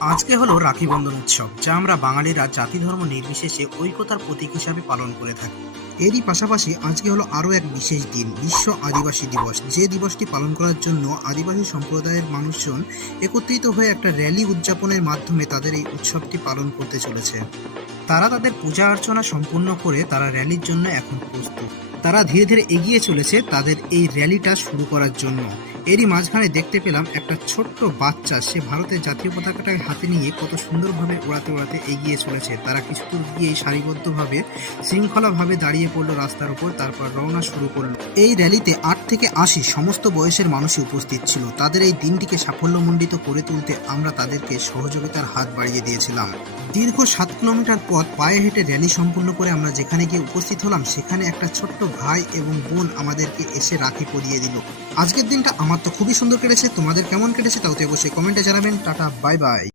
আজকে হলো রাখি বন্ধন উৎসব, যা আমরা বাঙালিরা জাতি ধর্ম নির্বিশেষে ঐক্যতার প্রতীক হিসাবে পালন করে থাকি। এরই পাশাপাশি আজকে হলো আরও এক বিশেষ দিন, বিশ্ব আদিবাসী দিবস। যে দিবসটি পালন করার জন্য আদিবাসী সম্প্রদায়ের মানুষজন একত্রিত হয়ে একটা র্যালি উদযাপনের মাধ্যমে তাদের এই উৎসবটি পালন করতে চলেছে। তারা তাদের পূজা অর্চনা সম্পূর্ণ করে তারা র্যালির জন্য এখন প্রস্তুত। তারা ধীরে ধীরে এগিয়ে চলেছে তাদের এই র্যালিটা শুরু করার জন্য। এরই মাঝখানে দেখতে পেলাম একটা ছোট্ট বাচ্চা, সে ভারতের জাতীয় পতাকাটাকে হাতে নিয়ে কত সুন্দরভাবে উড়াতে উড়াতে এগিয়ে চলেছে। তারা কিছু দূর গিয়ে সারিবদ্ধভাবে শৃঙ্খলাভাবে দাঁড়িয়ে পড়লো রাস্তার উপর, তারপর রওনা শুরু করলো। এই র্যালিতে ৮ থেকে ৮০ সমস্ত বয়সের মানুষই উপস্থিত ছিল। তাদের এই দিনটিকে সাফল্যমণ্ডিত করে তুলতে আমরা তাদেরকে সহযোগিতার হাত বাড়িয়ে দিয়েছিলাম। দীর্ঘ ৭ কিলোমিটার পথ পায়ে হেঁটে র্যালি সম্পূর্ণ করে আমরা যেখানে গিয়ে উপস্থিত হলাম, সেখানে একটা ছোট্ট ভাই এবং বোন আমাদেরকে এসে রাখি পরিয়ে দিল। আজকের দিনটা আমার তো খুবই সুন্দর কেটেছে। তোমাদের কেমন কেটেছে তাও তো অবশ্যই কমেন্টে জানাবেন। Tata, bye bye.